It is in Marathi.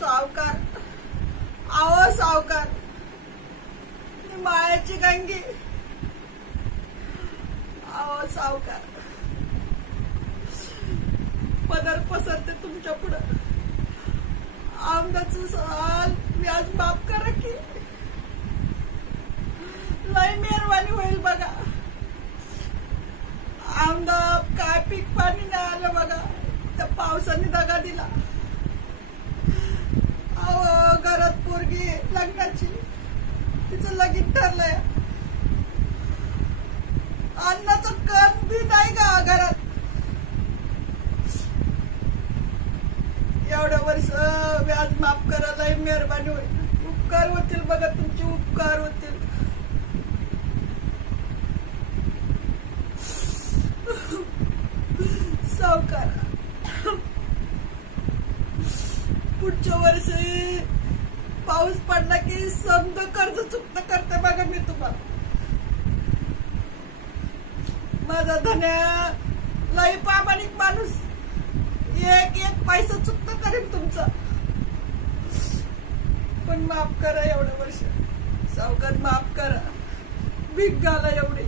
सावकार, आहो सावकार, मी मायाची गंगी. आहो सावकार, पदर पसरते तुमच्या पुढं. आमदाचं साल व्याज माफ करा की, लय मेहरबानी होईल बघा. आमदा काय पीक पाणी नाही आलं बघा, त्या पावसाने दगा दिला. अहो घरात पोरगी लग्नाची, तिचं लगीन ठरलंय. अन्नाचं कण बी नाही का घरात. एवढं वर्ष व्याज माफ करायला मेहरबानी होईल. उपकार होतील बघा, तुमचे उपकार होतील. सावकार, पुढच्या वर्षी पाऊस पडला की समज कर्ज चुकत करते बघा मी तुम्हाला. माझा धन्या लई प्रामाणिक माणूस, एक एक पैसा चुकत करेन तुमचा. पण माफ करा एवढं वर्ष. सावकार माफ करा, भीक घाला एवढी.